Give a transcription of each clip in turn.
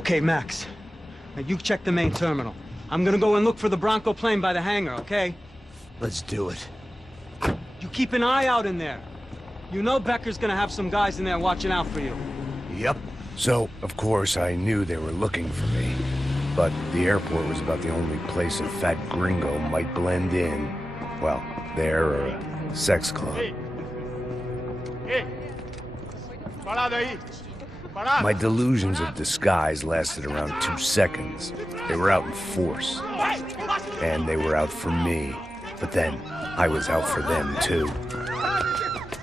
Okay, Max. Now you check the main terminal. I'm gonna go and look for the Bronco plane by the hangar, okay? Let's do it. You keep an eye out in there. You know Becker's gonna have some guys in there watching out for you. Yep. So, of course, I knew they were looking for me. But the airport was about the only place a fat gringo might blend in. Well, there or a sex club. My delusions of disguise lasted around 2 seconds. They were out in force. And they were out for me. But then, I was out for them, too.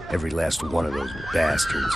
Every last one of those bastards.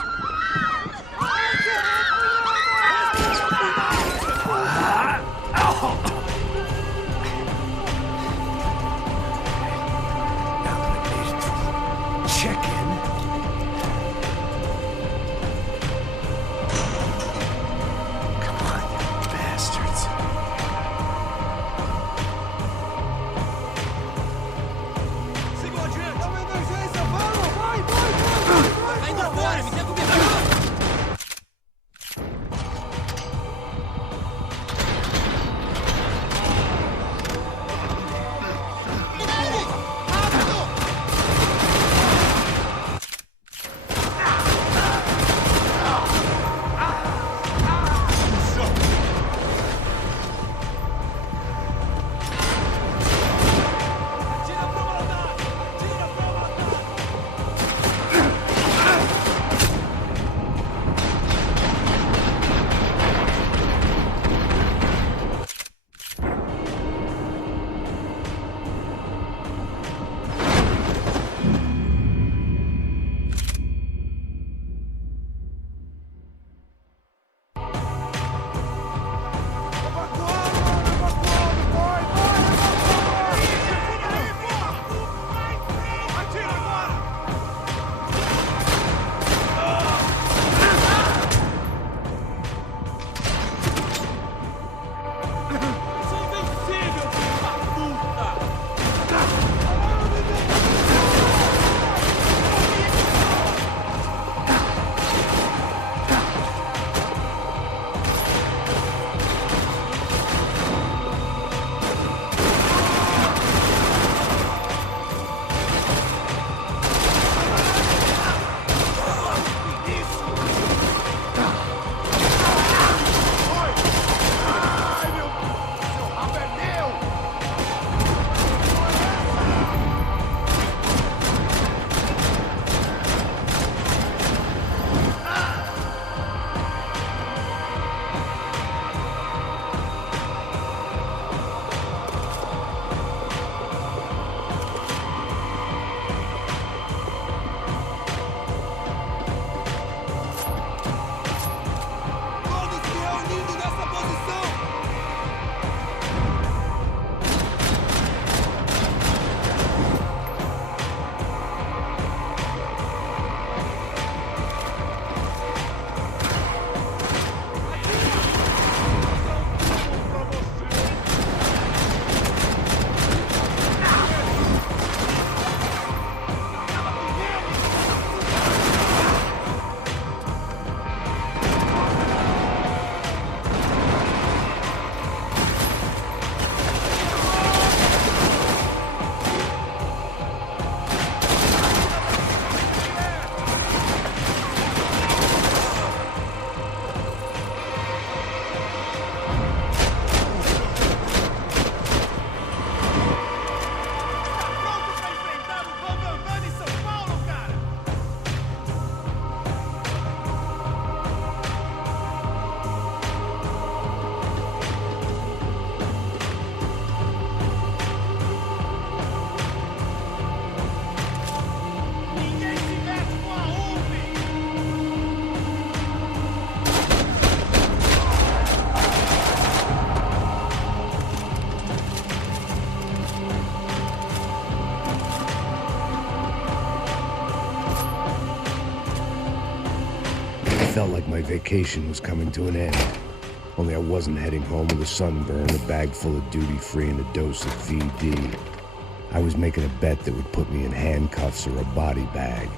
Felt like my vacation was coming to an end. Only I wasn't heading home with a sunburn, a bag full of duty-free, and a dose of VD. I was making a bet that would put me in handcuffs or a body bag.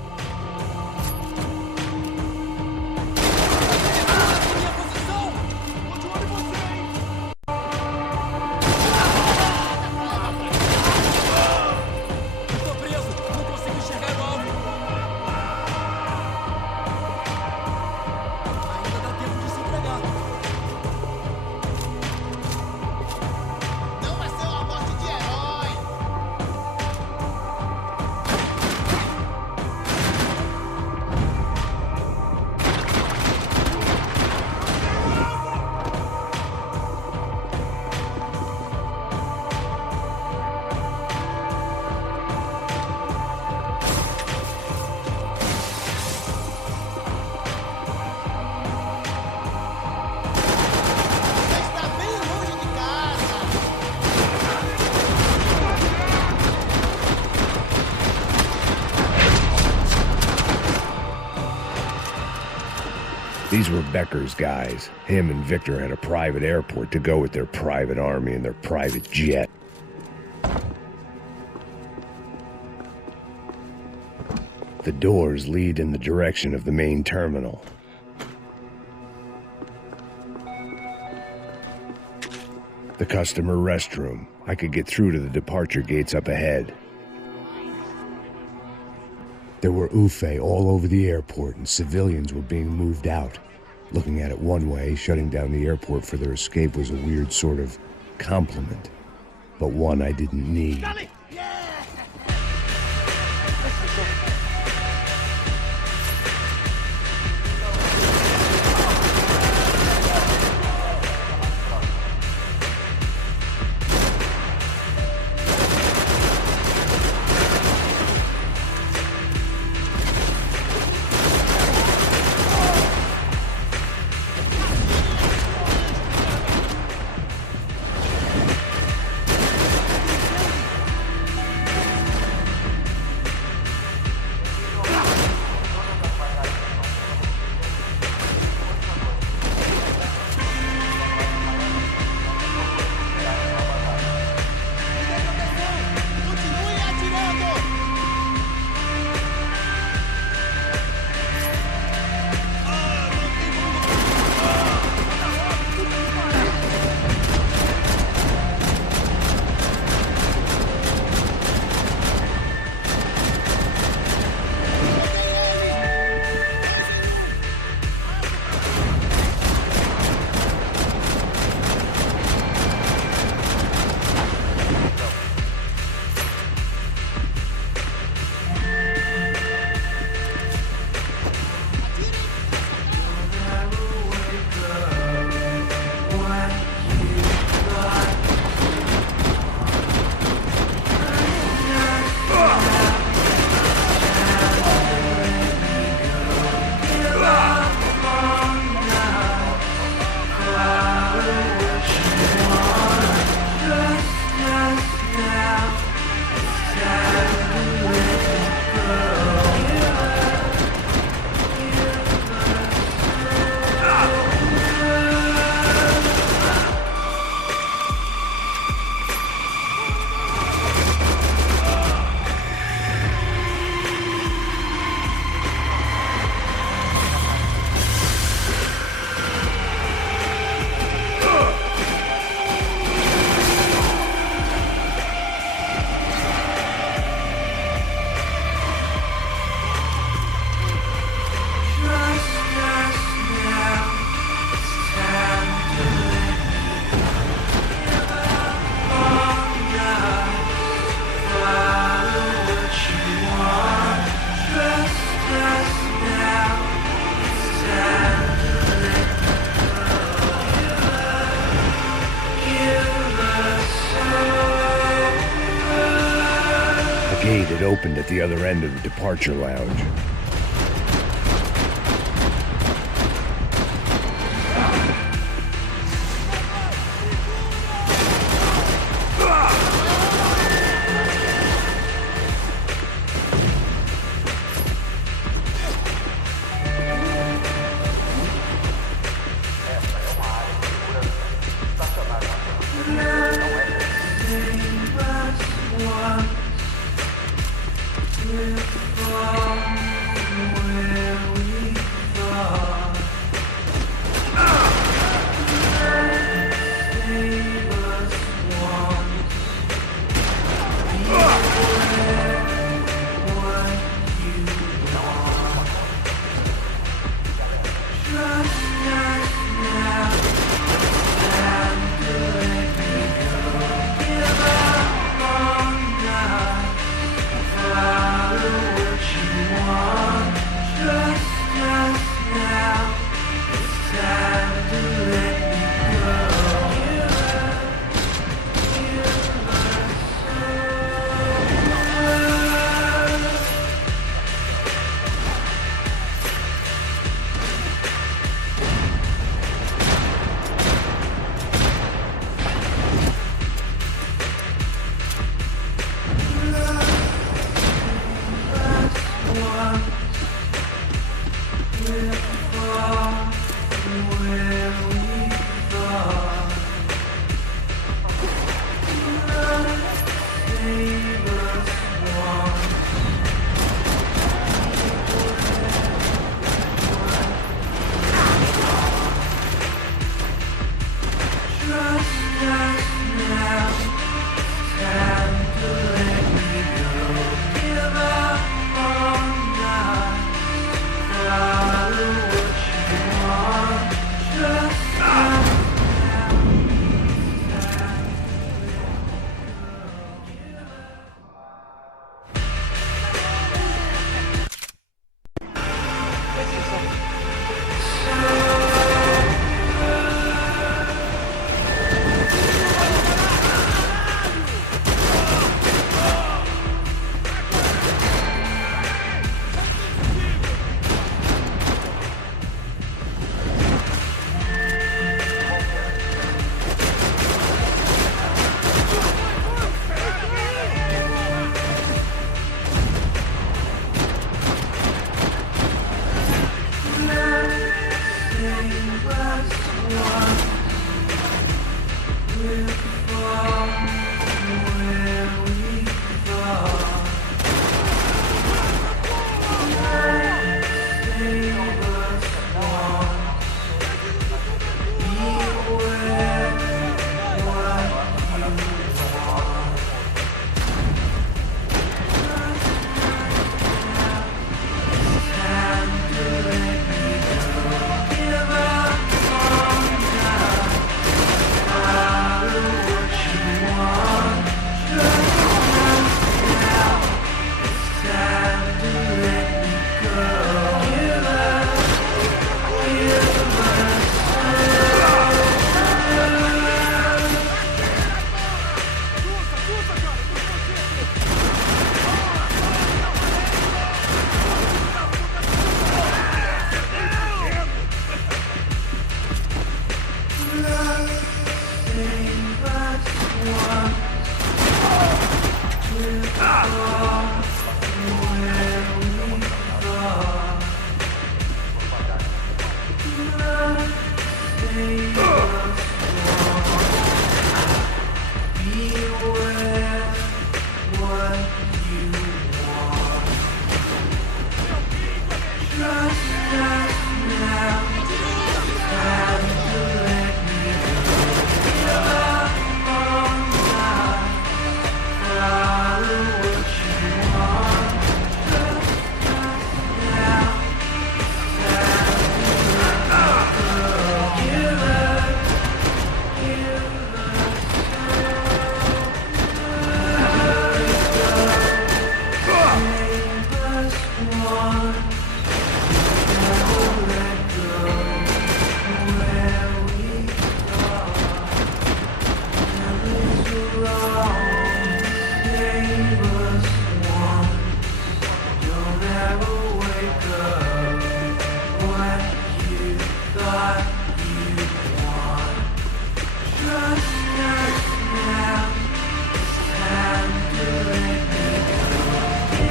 These were Becker's guys. Him and Victor had a private airport to go with their private army and their private jet. The doors lead in the direction of the main terminal. The customer restroom. I could get through to the departure gates up ahead. There were UFE all over the airport, and civilians were being moved out. Looking at it one way, shutting down the airport for their escape was a weird sort of compliment, but one I didn't need. Gate had opened at the other end of the departure lounge. With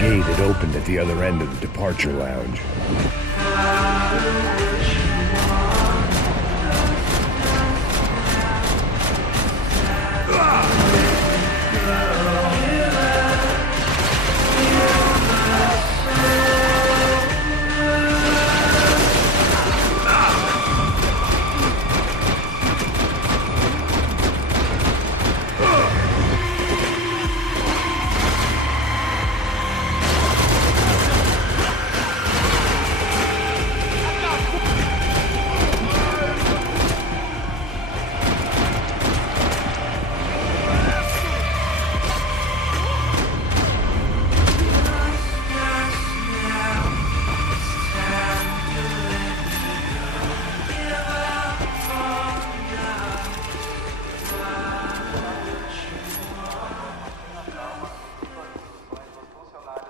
Gate had opened at the other end of the departure lounge.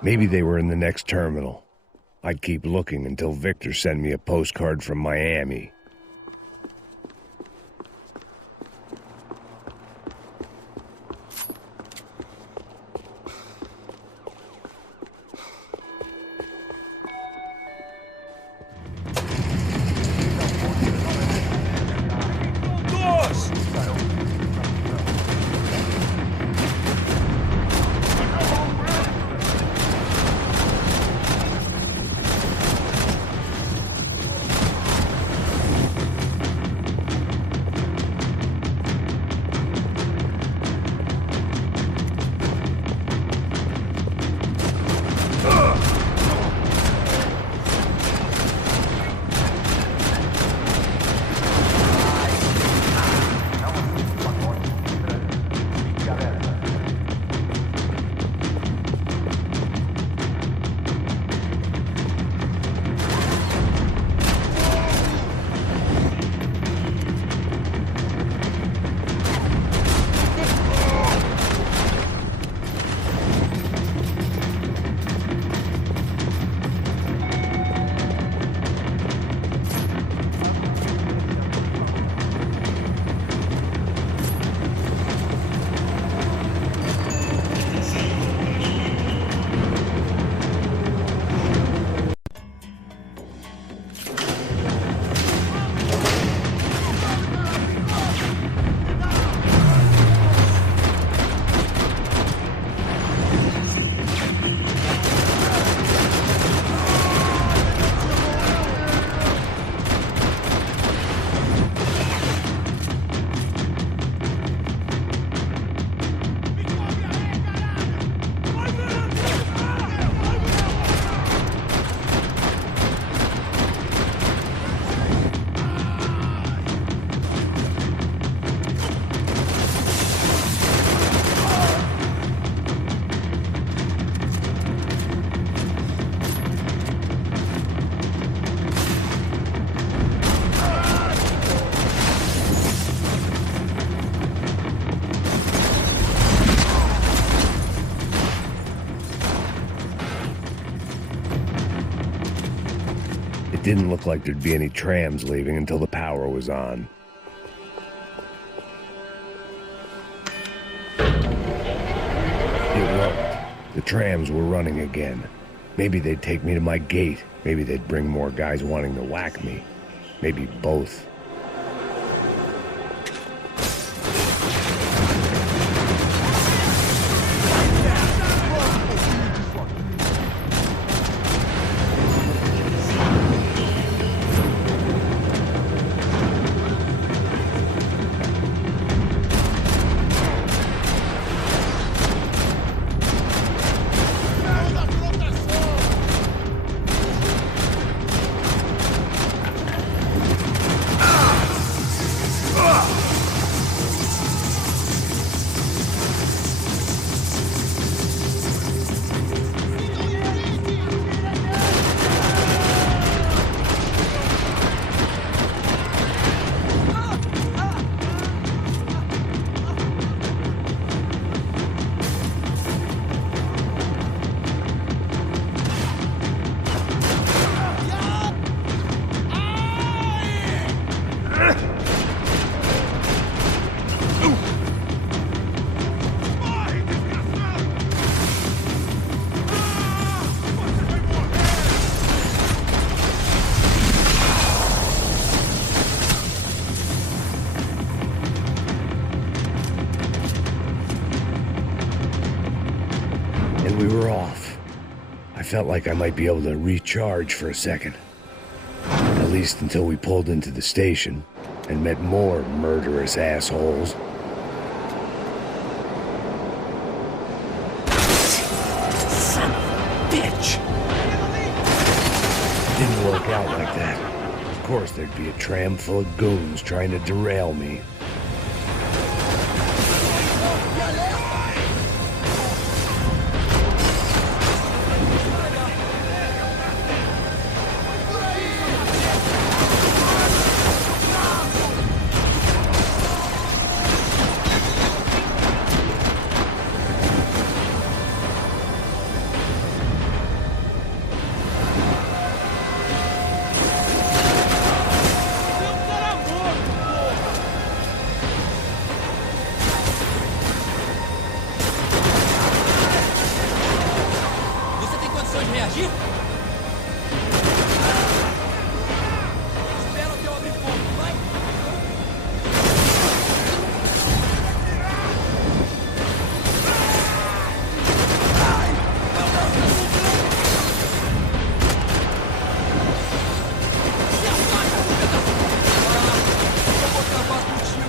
Maybe they were in the next terminal. I'd keep looking until Victor sent me a postcard from Miami. Didn't look like there'd be any trams leaving until the power was on. It worked. The trams were running again. Maybe they'd take me to my gate. Maybe they'd bring more guys wanting to whack me. Maybe both. We were off. I felt like I might be able to recharge for a second. At least until we pulled into the station and met more murderous assholes. Son of a bitch! It didn't work out like that. Of course there'd be a tram full of goons trying to derail me. Reagir? Espera até eu abrir fogo, vai! Se afasta, filha da puta! Eu vou acabar contigo!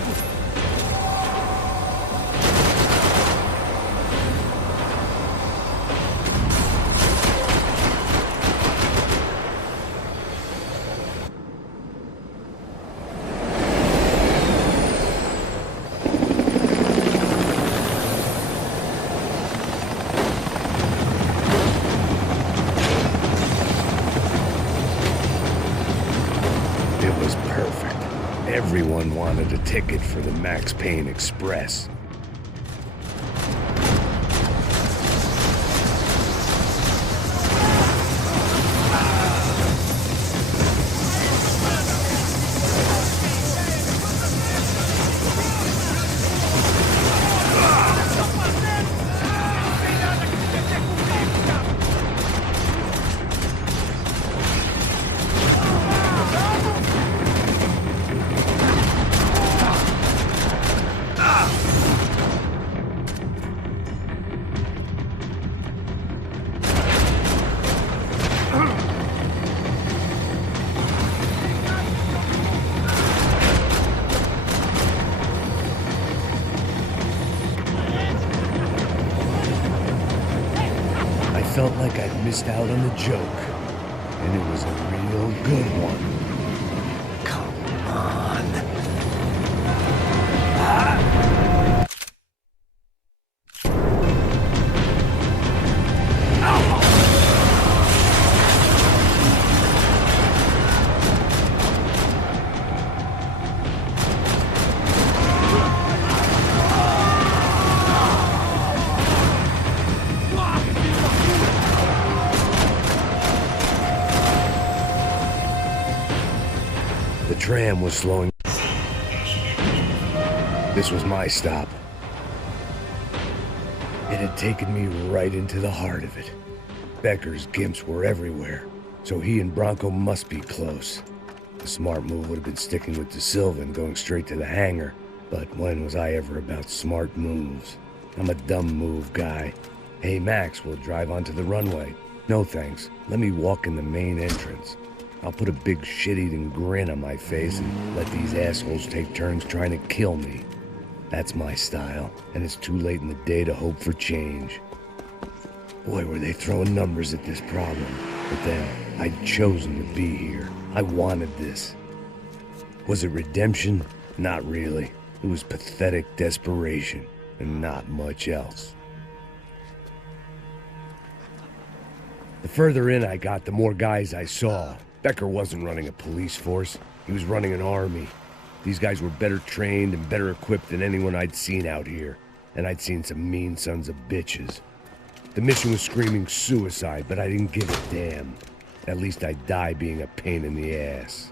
It was perfect. Everyone wanted a ticket for the Max Payne Express. I felt like I'd missed out on a joke, and it was a real good one. Come on. van was slowing. This was my stop. It had taken me right into the heart of it. Becker's gimps were everywhere, so he and Bronco must be close. The smart move would have been sticking with De Silva and going straight to the hangar, but when was I ever about smart moves? I'm a dumb move guy. Hey Max, we'll drive onto the runway. No thanks, let me walk in the main entrance. I'll put a big shit-eating grin on my face and let these assholes take turns trying to kill me. That's my style, and it's too late in the day to hope for change. Boy, were they throwing numbers at this problem. But then, I'd chosen to be here. I wanted this. Was it redemption? Not really. It was pathetic desperation, and not much else. The further in I got, the more guys I saw. Becker wasn't running a police force. He was running an army. These guys were better trained and better equipped than anyone I'd seen out here. And I'd seen some mean sons of bitches. The mission was screaming suicide, but I didn't give a damn. At least I'd die being a pain in the ass.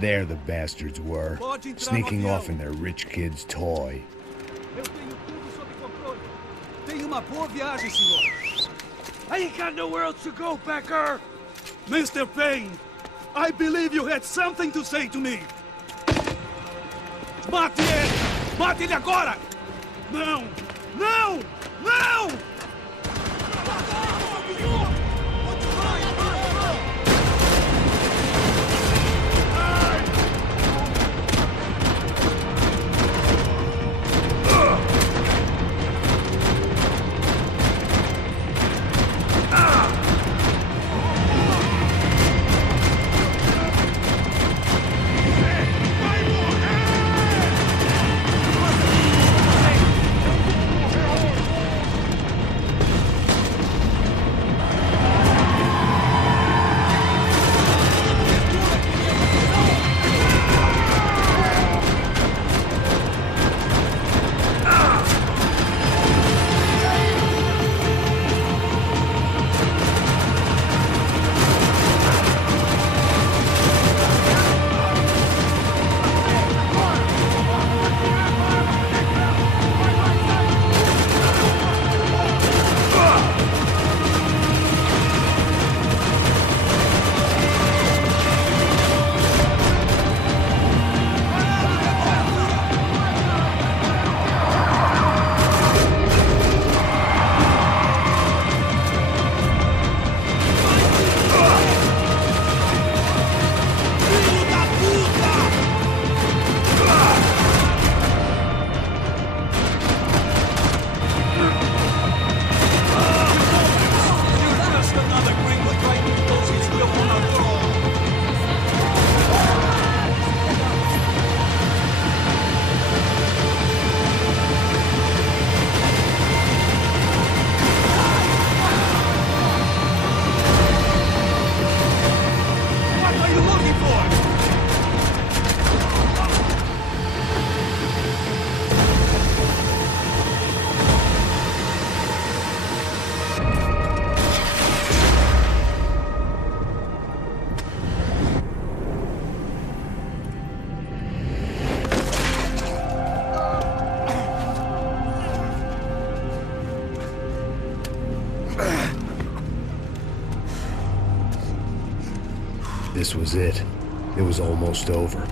There the bastards were, sneaking off in their rich kid's toy. I ain't got nowhere else to go, Becker! Mr. Payne, I believe you had something to say to me. Mate ele! Mate ele agora! Não! Não! Não! This was it. It was almost over.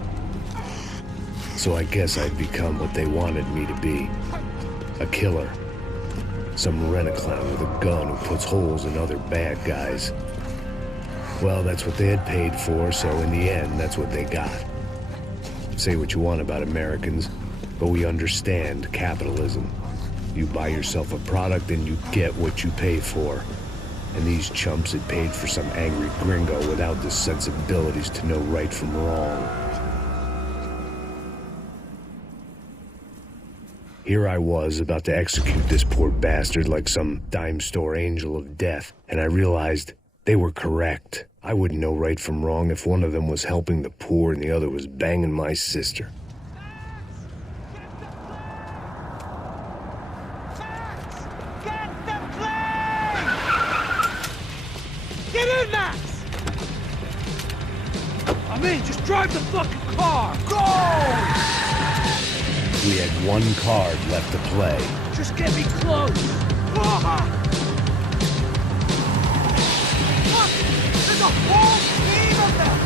So I guess I'd become what they wanted me to be. A killer. Some rent-a-clown with a gun who puts holes in other bad guys. Well, that's what they had paid for, so in the end, that's what they got. Say what you want about Americans, but we understand capitalism. You buy yourself a product and you get what you pay for. And these chumps had paid for some angry gringo without the sensibilities to know right from wrong. Here I was, about to execute this poor bastard like some dime store angel of death, and I realized they were correct. I wouldn't know right from wrong if one of them was helping the poor and the other was banging my sister. I'm in, just drive the fucking car! Go! We had one card left to play. Just get me close! Look! There's a whole team of them!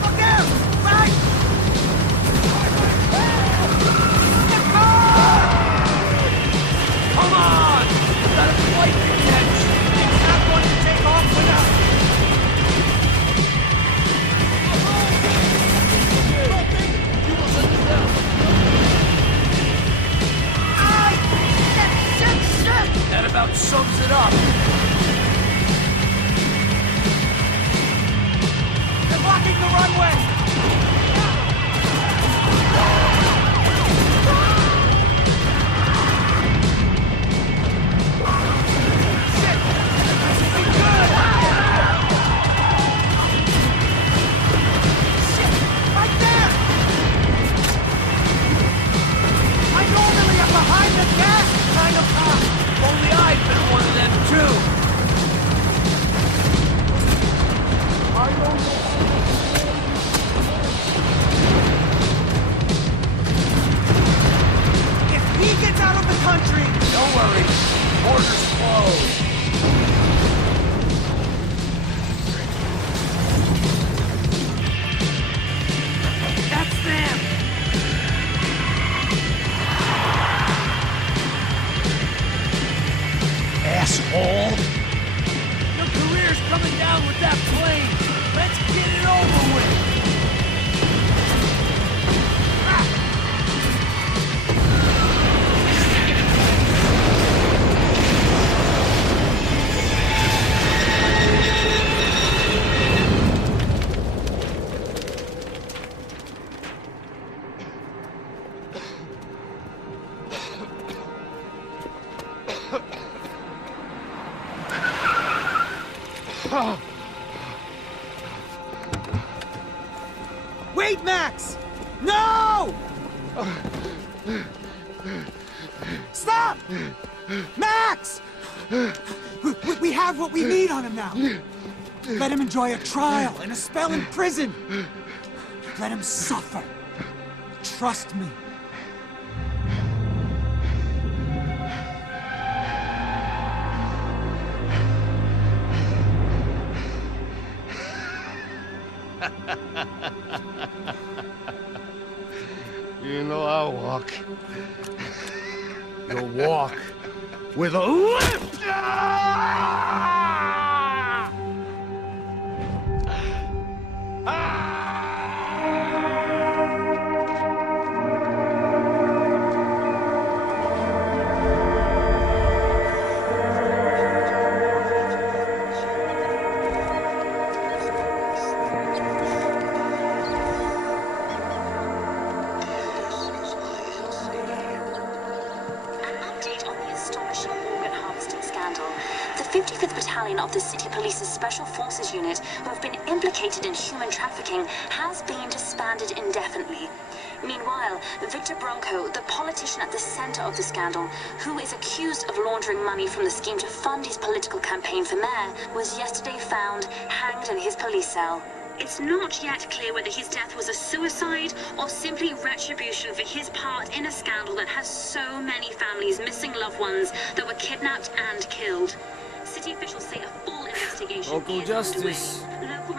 Look out! Right! The car! Come on! Got a flight to catch! It's not going to take off without... That about sums it up. They're blocking the runway! Shit! This isn't good! Shit! Right there! I normally am behind the gas kind of cop! Only I've been one of them too. If he gets out of the country... Don't worry. Borders closed. That's them. Asshole! Your career's coming down with that plane. Let's get it over with. Wait, Max! No! Stop! Max! We have what we need on him now. Let him enjoy a trial and a spell in prison. Let him suffer. Trust me. You know I'll walk. You'll walk with a lift! The 55th Battalion of the City Police's Special Forces Unit, who have been implicated in human trafficking, has been disbanded indefinitely. Meanwhile, Victor Bronco, the politician at the center of the scandal, who is accused of laundering money from the scheme to fund his political campaign for mayor, was yesterday found hanged in his police cell. It's not yet clear whether his death was a suicide or simply retribution for his part in a scandal that has so many families missing loved ones that were kidnapped and killed. City officials say a full investigation Local is justice. underway. Local